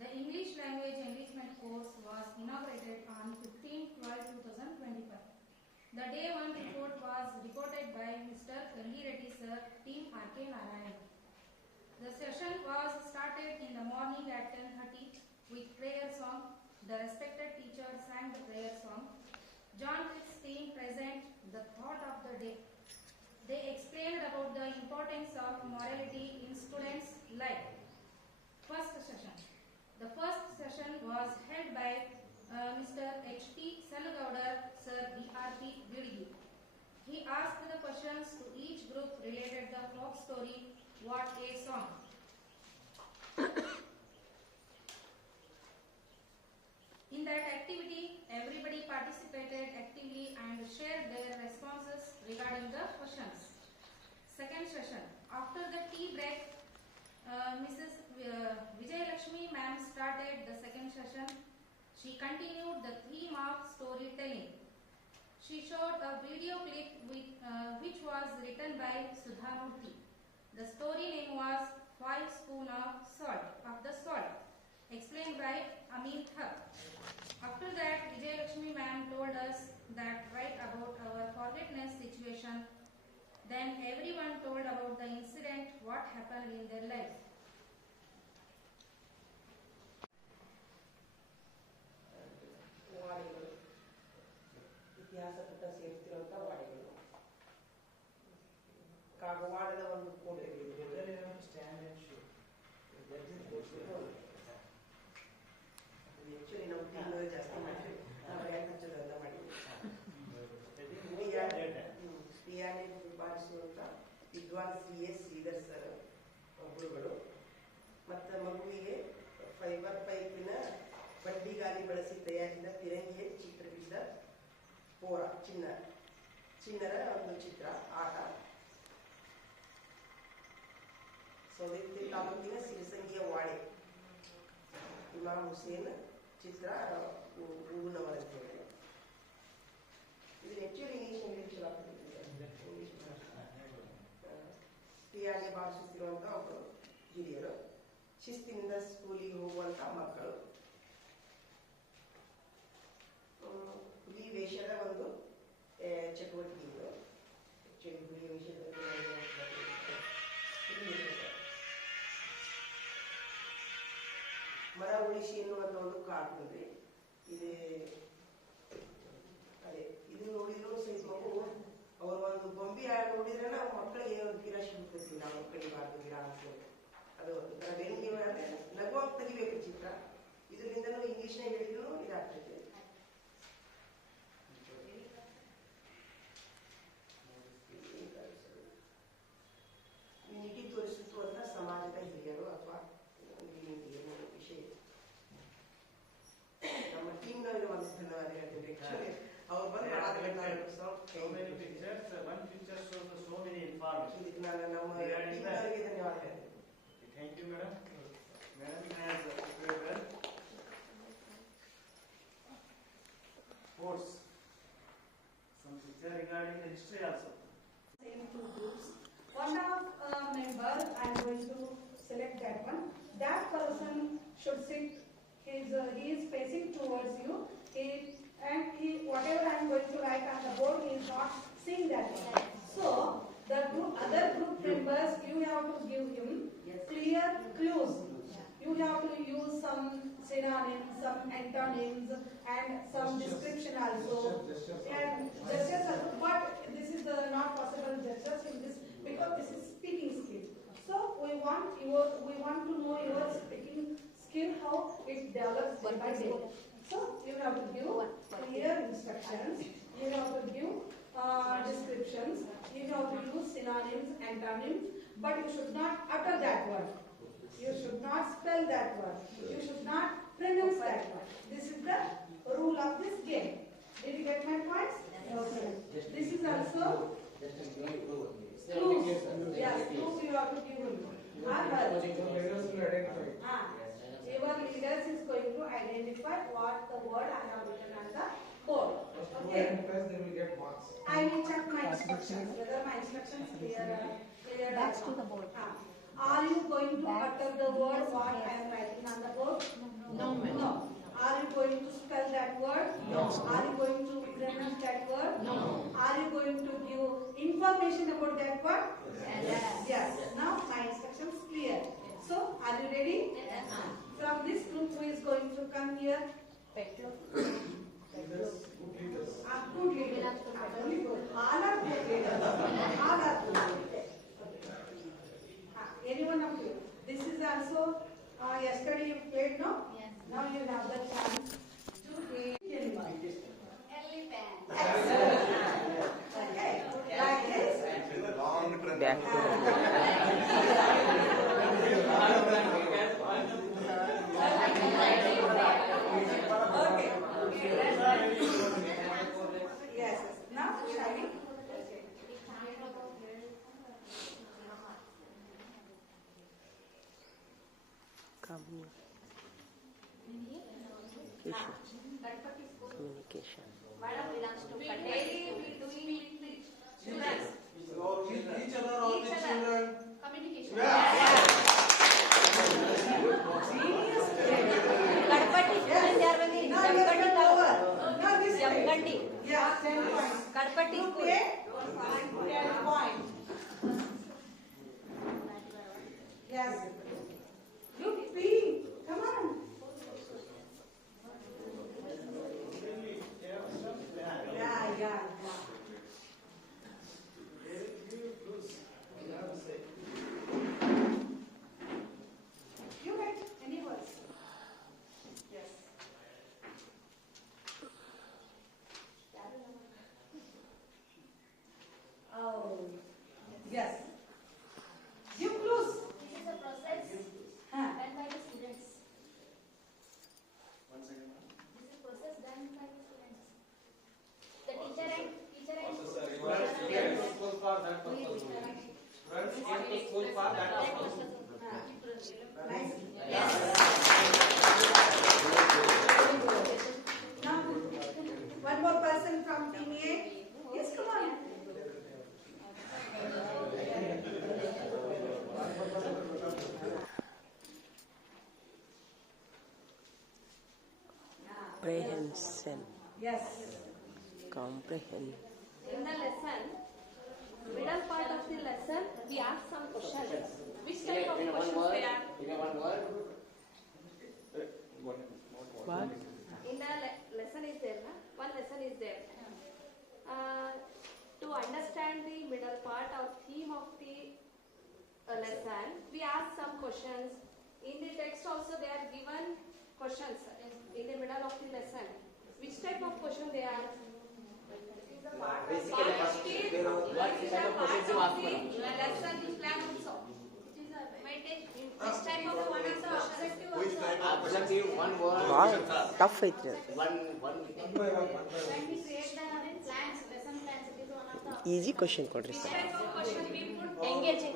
The English Language Enrichment course was inaugurated on 15/12/2025. The day one report was reported by Mr. Gangi Reddy sir, team R.K. Narayan. The session was started in the morning at 10:30 with prayer song. The respected teacher sang the prayer song. John Crick's team present the thought of the day. They explained about the importance of morality in students' life. First session. The first session was held by Mr. H.T. Salgaudar, Sir D.R.P. Vidgi. He asked the questions to each group related the folk story, What a Song. In that activity, everybody participated actively and shared their responses regarding the questions. Second session. After the tea break, Mrs. Vijayalakshmi ma'am started the second session. She continued the theme of storytelling. She showed a video clip which was written by Sudhamurthy. The story name was 5 Spoons of the Salt, explained by Amin Haq. After that, Vijayalakshmi ma'am told us that write about our forgetfulness situation. Then everyone told about the incident, what happened in their life. ವಾಡಿಗಳು ಇತಿಹಾಸ ಪುಟ ಸೇರ್ತಿರುವಂತ ವಾಡಿಗಳು ಕಾಗವಾಡದ ಒಂದು ಕೋಟೆ actually ನಾವು team ಜಾಸ್ತಿ ಮಾಡಿದ್ವಿ ನಾವು rank ಹಚ್ಚೋದೆಲ್ಲ ಮಾಡಿದ್ವಿ ಪಿಯಾನೆ ಬಾರಿಸುವಂತ ವಿದ್ವಾನ್ ಶ್ರೀ ಎಸ್ ಶ್ರೀಧರ್ ಸರ್ ಗುರುಗಳು ಮತ್ತು ಮಗುವಿಗೆ ಫೈಬರ್ ಪೈಪಿನ ಬಂಡಿಗಾಲಿ ಬಳಸಿ ತಯಾರಿಸಿದ ಫಿರಂಗಿಯ ಚಿತ್ರವಿದ್ದ ಪೋರ ಚಿನ್ನರ ಒಂದು ಚಿತ್ರ ಆಟ. ಸೌದತ್ತಿ ತಾಲೂಕಿನ ಸಿರಿಸಂಗಿಯ ವಾಡೆ ಇಮಾಮ್ ಹುಸೇನ್ ಚಿತ್ರ ಹೂವಿನವರಂತೇಳಿ. ಇದನ್ನ ಆಕ್ಚುಲಿ ಇಂಗ್ಲಿಷ್ ಟಿಯಾನೆ ಬಾರಿಸುತ್ತಿರುವಂತ ಒಬ್ಬರು ಹಿರಿಯರು, ಶಿಸ್ತಿನಿಂದ ಸ್ಕೂಲಿಗೆ ಹೋಗುವಂತ ಮಕ್ಕಳು, ಹುಲಿ ವೇಷದ ಒಂದು ಚಟುವಟಿಕೆಗಳು. ಆಕ್ಚುಲಿ ಹುಲಿ ವೇಷದಲ್ಲಿ ಮರ ಉಳಿಸಿ ಎನ್ನುವಂತ ಒಂದು ಕಾರ್ಟೂನ್ ರೀ. ಇದೆ ಅದೇ ಇದು ನೋಡಿದ್ರು ಸಹಿತ ಮಗು ಅವ್ರ ಒಂದು ಗೊಂಬಿ ನೋಡಿದ್ರೆ ನಾವು ಮಕ್ಕಳಿಗೆ ಒಂದು ಕಿರಾಶಿ ಬಿಡ್ತೀವಿ, ನಾವು ಕಡಿಬಾರ್ದು ಗಿಡ ಅಂತ. ಅದು ಬೆಂಕಿ ನಗುವಾಗ ತೆಗಿಬೇಕು ಚಿತ್ರ. ಇದರಿಂದನೂ ಇಂಗ್ಲಿಷ್ನಾಗ ಹೇಳಿದ್ರು ಇದಾಗ್ತೈತೆ. ನೀತಿ ತೋರಿಸುವಂತ ಸಮಾಜದ ಹಿರಿಯರು ಅಥವಾ ವಿಷಯ. ನಮ್ಮ ಟೀಮ್ನವರಿಗೆ ಒಂದು ಧನ್ಯವಾದ ಹೇಳ್ತೇವೆ. ಅವ್ರು ಬಂದು ನಮ್ಮ ಟೀಮ್ನವರಿಗೆ ಧನ್ಯವಾದ ಹೇಳ್ತೇವೆ. Thank you, madam. Madam has prepared well. Sports. Some picture regarding the history also. Same two groups. One of member, I am going to select that one. That person should sit. He is facing towards you. Whatever I am going to write on the board, he is not seeing that one. So the other group members, you have to give him clear clues. You have to use some synonyms, some antonyms, and some description also. And gestures also, but this is not possible gestures in this because this is speaking skill. So we want to know your speaking skill, how it develops day by day. So you have to give clear instructions. You have to give descriptions. You have to use synonyms, antonyms, but you should not utter that word. You should not spell that word. You should not pronounce that word. This is the rule of this game. Did you get my points? Okay. This is also clues. Yes, clues you have to give him. Your leaders is going to identify what the word I have written on the board. Okay. They will get marks. I will check my instructions, whether my instructions clear. That's to the board. Are you going to utter the word what I am writing on the board? No, ma'am. No. Are you going to spell that word? No. Are you going to pronounce that word? No. Are you going to give information about that word? Yes. Yes. Now my instructions clear. So are you ready? Yes. From this group, who is going to come here? Good leaders. Only good. All are good leaders. All are good leaders. Anyone of you? This is also yesterday you played, no? Yes. Now you have the chance to play anyone. Okay. Like this. Back to Okay. Yes. Now, shall we? communication. Madam belongs to Daily we doing students. Each other or the children. Communication. Genius. Kadpatti school is there only. Now you have Jamgandi done over. Now this way. Jamgandi. Yeah, 10 points. Kadpatti You school. pay 10 points. Yes. You pay. Come on. Yeah. You write any words. Yes. Oh, yes. Give clues. This is a process Huh. done by the students. One second, ma'am. This is process done by the students. The teacher and Students came to school for that purpose. Students came to school for that purpose. Nice. Yes. Very good. Now, one more person from team A. Yes, come on. Comprehension. Yes. Comprehend. In the lesson, middle part of the lesson, we ask some questions. Which type of questions they are? What? In the lesson is there, na? One lesson is there. To understand the middle part or theme of the lesson, we ask some questions. In the text also they are given questions in the middle of the lesson. Which type of question they are? Basically, first, It they know what is type a of part questions you of ask the for. lesson plan also. Which type of one is the objective also? Objective, one word. Wow, tough it. One. when we create the plans, lesson plans, it is one of the Easy question ಕೊಡ್ರಿ Which sir. type of question we put? Engaging.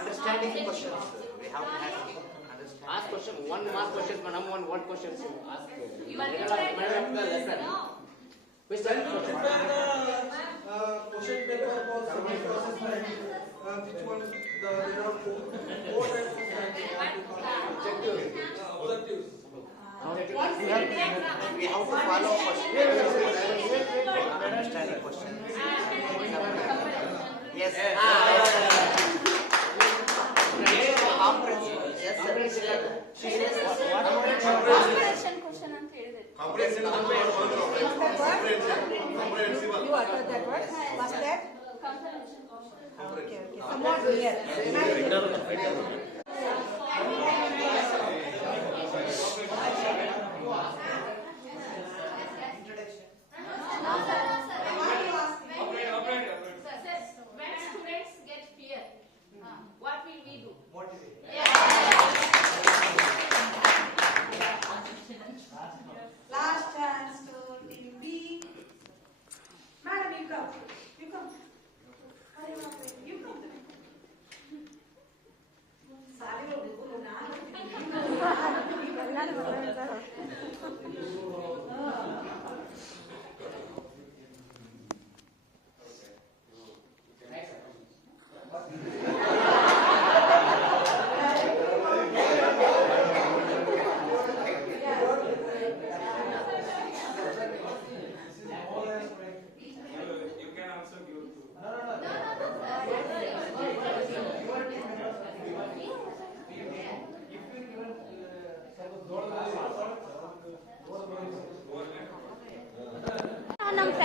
Understanding questions. We have to have ask question. One mark questions, madam. One word questions. You ask. You are Middle of the lesson. No. Which type of question? Question paper for subject process like which one there are four types of objectives. We have to follow question. Understanding questions. Yes. Yes, sir. Comprehension question ಅಂತ ಹೇಳಿದೆ. You uttered that word. Was that? Comprehension question. Okay. Somewhat clear. When students get fear, what will we do? Last chance to team B. Madam, you come. You come. You come. Sali ಹೋಗ್ಬೇಕು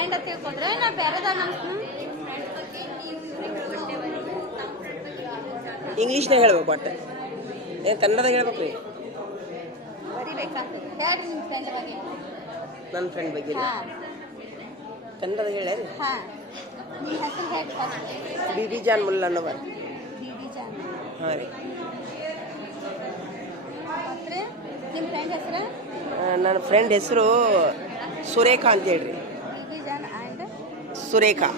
friend ಅಂತ ತಿಳ್ಕೊಂಡ್ರೆ ನಾ ಬೇರೆದ ಇಂಗ್ಲೀಷ್ನಾಗ ಹೇಳ್ಬೇಕು ಒಟ್ಟು ಏನು ಕನ್ನಡದಾಗ ಹೇಳ್ಬೇಕು ರೀ ಬರಿಬೇಕಾ ಹೇಳ್ರಿ ನಿಮ್ಮ ಫ್ರೆಂಡ್ ಬಗ್ಗೆ. ನನ್ನ ಫ್ರೆಂಡ್ ಬಗ್ಗೆ ರೀ ಹಾಂ ಕನ್ನಡದಾಗ ಹೇಳಿ ಹಾಂ ನಿಮ್ಮ ಹೆಸರು ಹೇಳಿ ಫಸ್ಟ್. ಬಿ ಜಾನ್ ಮುಲ್ಲ ಅನ್ನೋವ. ಡಿ ಜಾನ್. ಹಾಂ ರೀ ಮತ್ತೆ ನಿಮ್ಮ ಫ್ರೆಂಡ್ ಹೆಸರು? ನನ್ನ ಫ್ರೆಂಡ್ ಹೆಸರು ಸುರೇಖಾ ಅಂತ ಹೇಳ್ರಿ. D Jan and Surekha.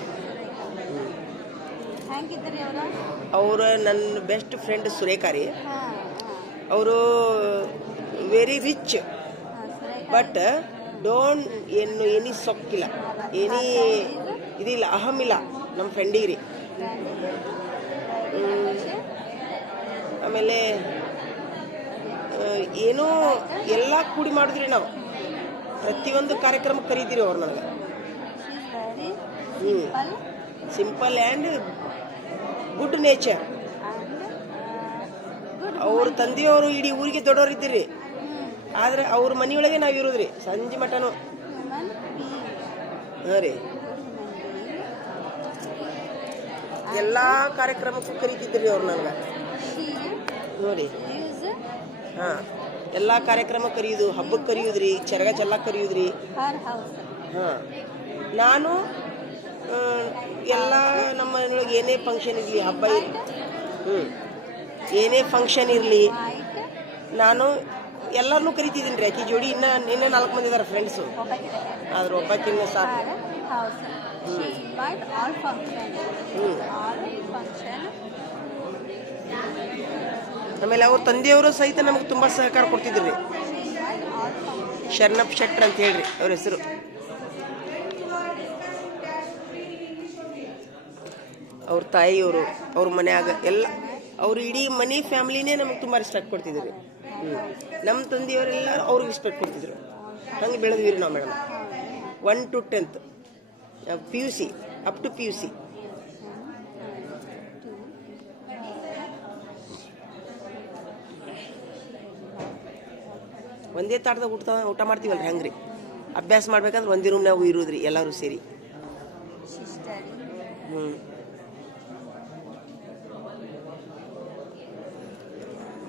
ಹೆಂಗಿದ್ರಿ ಅವರು? ಅವರು ನನ್ನ ಬೆಸ್ಟ್ ಫ್ರೆಂಡ್ ಸುರೇಖಾ ರೀ. ಹಾಂ ಅವರು ವೆರಿ ರಿಚ್ ಹಾಂ ಸರಿ. ಬಟ್ ಡೋಂಟ್ ಎನಿ ಸೊಕ್ಕಿಲ್ಲ, ಎನಿ ಇದಿಲ್ಲ, ಅಹಮಿಲ್ಲ ನಮ್ಮ ಫ್ರೆಂಡಿಗೆ ರೀ. ಆಮೇಲೆ ಏನೋ ಎಲ್ಲ ಕೂಡಿ ಮಾಡಿದ್ರಿ ನಾವು, ಪ್ರತಿಯೊಂದು ಕಾರ್ಯಕ್ರಮಕ್ಕೆ ಕರೀತೀರಿ ಅವ್ರು ನನಗೆ. ಹ್ಞೂ ಸಿಂಪಲ್ ಆ್ಯಂಡ್ ಗುಡ್ ನೇಚರ್. ಅವ್ರ ತಂದೆಯವರು ಇಡೀ ಊರಿಗೆ ದೊಡ್ಡವ್ರು ಇದ್ದೀರಿ, ಆದ್ರೆ ಅವ್ರ ಮನೆಯೊಳಗೆ ನಾವು ಇರೋದ್ರಿ ಸಂಜೆ ಮಟನು. ಹಾಂ ರೀ ಎಲ್ಲ ಕಾರ್ಯಕ್ರಮಕ್ಕೂ ಕರೀತಿದ್ರಿ ಅವ್ರು ನನಗೆ ನೋಡಿ. ಹಾಂ ಎಲ್ಲ ಕಾರ್ಯಕ್ರಮಕ್ಕೆ ಕರೆಯೋದು, ಹಬ್ಬಕ್ಕೆ ಕರೆಯೋದ್ರಿ, ಚರಗ ಚೆಲ್ಲಕ್ಕೆ ಕರೆಯೋದ್ರಿ. ಹಾಂ ನಾನು ಎಲ್ಲ ನಮ್ಮ ಮನೆಯೊಳಗೆ ಏನೇ ಫಂಕ್ಷನ್ ಇರಲಿ, ಹಬ್ಬ ಇರಲಿ, ಏನೇ ಫಂಕ್ಷನ್ ಇರಲಿ, ನಾನು ಎಲ್ಲರನ್ನೂ ಕರಿತಿದ್ದೀನಿ ರೀ. ಆಕಿ ಜೋಡಿ ಇನ್ನೂ 4 ಮಂದಿ ಇದ್ದಾರೆ ಫ್ರೆಂಡ್ಸು, ಆದ್ರೆ ಒಬ್ಬಕ್ಕಿನ್ನ ಸಾಕು. ಆಮೇಲೆ ಅವ್ರ ತಂದೆಯವರು ಸಹಿತ ನಮಗೆ ತುಂಬ ಸಹಕಾರ ಕೊಡ್ತಿದ್ರು ರೀ. ಶರಣಪ್ಪ ಶೆಟ್ಟರ್ ಅಂತ ಹೇಳ್ರಿ ಅವ್ರ ಹೆಸರು. ಅವ್ರ ತಾಯಿಯವರು, ಅವ್ರ ಮನ್ಯಾಗ ಎಲ್ಲ ಅವ್ರು ಇಡೀ ಮನೆ ಫ್ಯಾಮಿಲಿನೇ ನಮಗೆ ತುಂಬ ರೆಸ್ಪೆಕ್ಟ್ ಕೊಡ್ತಿದ್ರು ರೀ. ನಮ್ಮ ತಂದೆಯವರೆಲ್ಲ ಅವ್ರಿಗೆ ರೆಸ್ಪೆಕ್ಟ್ ಕೊಡ್ತಿದ್ರು. ಹಂಗೆ ಬೆಳೆದ್ವಿ ರೀ ನಾವು madam. 1 to 10th PUC up to PUC. ಒಂದೇ ತಾಟದಾಗ ಊಟ ಮಾಡ್ತೀವಲ್ರಿ, ಹಂಗ್ರಿ ಅಭ್ಯಾಸ ಮಾಡ್ಬೇಕಂದ್ರೆ ಒಂದೇ ರೂಮ್ನಾಗ ಇರೋದ್ರಿ ಎಲ್ಲರೂ ಸೇರಿ. ಹ್ಞೂ